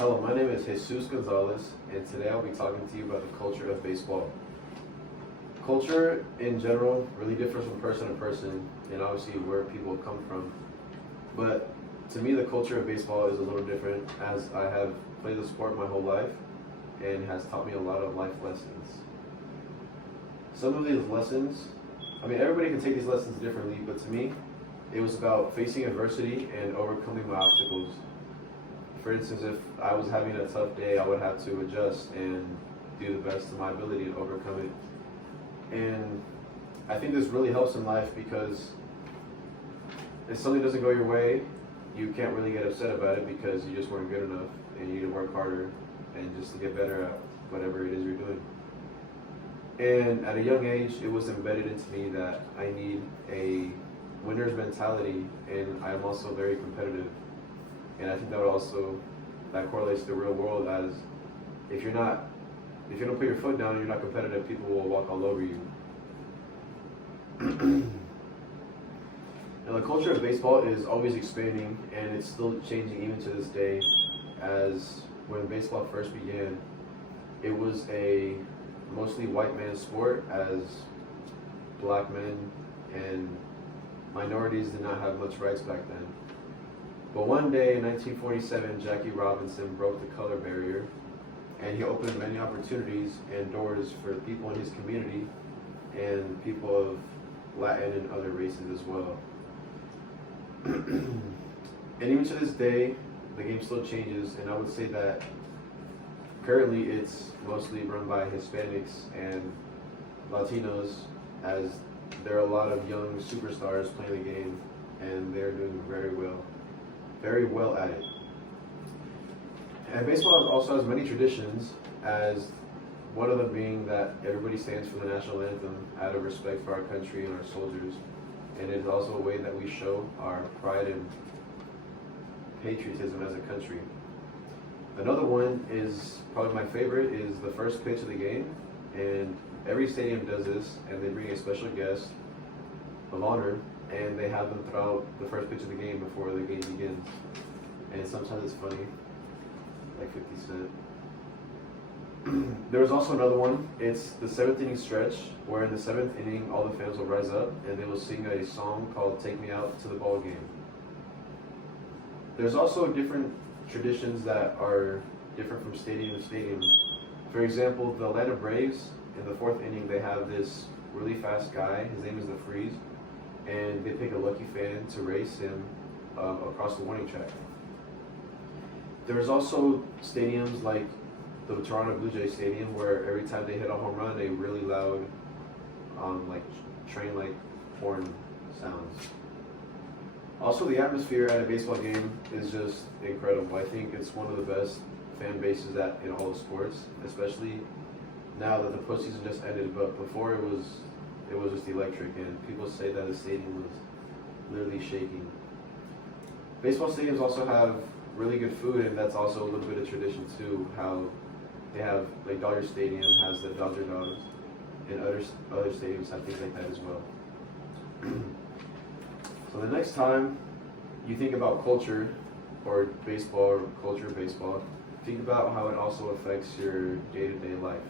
Hello, my name is Jesus Gonzalez, and today I'll be talking to you about the culture of baseball. Culture in general really differs from person to person, and obviously where people come from. But to me, the culture of baseball is a little different, as I have played the sport my whole life and has taught me a lot of life lessons. Some of these lessons, everybody can take these lessons differently, but to me, it was about facing adversity and overcoming my obstacles. For instance, if I was having a tough day, I would have to adjust and do the best of my ability to overcome it. And I think this really helps in life because if something doesn't go your way, you can't really get upset about it because you just weren't good enough and you need to work harder and just to get better at whatever it is you're doing. And at a young age, it was embedded into me that I need a winner's mentality, and I'm also very competitive. And I think that correlates to the real world, as if you don't put your foot down and you're not competitive, people will walk all over you. Now, the culture of baseball is always expanding, and it's still changing even to this day. As when baseball first began, it was a mostly white man sport, as black men and minorities did not have much rights back then. But one day in 1947, Jackie Robinson broke the color barrier, and he opened many opportunities and doors for people in his community and people of Latin and other races as well. And even to this day, the game still changes, and I would say that currently it's mostly run by Hispanics and Latinos, as there are a lot of young superstars playing the game, and they're doing very well at it. And baseball also has many traditions, as one of them being that everybody stands for the national anthem out of respect for our country and our soldiers. And it is also a way that we show our pride and patriotism as a country. Another one is probably my favorite, is the first pitch of the game. And every stadium does this, and they bring a special guest of honor, and they have them throw out the first pitch of the game before the game begins. And sometimes it's funny, like 50 Cent. There was also another one. It's the 7th inning stretch, where in the 7th inning, all the fans will rise up and they will sing a song called "Take Me Out to the Ball Game." There's also different traditions that are different from stadium to stadium. For example, the Atlanta Braves, in the 4th inning, they have this really fast guy. His name is the Freeze, and they pick a lucky fan to race him across the warning track. There's also stadiums like the Toronto Blue Jay Stadium, where every time they hit a home run, a really loud, train-like horn sounds. Also, the atmosphere at a baseball game is just incredible. I think it's one of the best fan bases in all the sports, especially now that the postseason just ended. But before, it was just electric, and people say that the stadium was literally shaking. Baseball stadiums also have really good food, and that's also a little bit of tradition too. How they have, like, Dodger Stadium has the Dodger Dogs, and other stadiums have things like that as well. So the next time you think about culture or baseball, or culture of baseball, think about how it also affects your day-to-day life.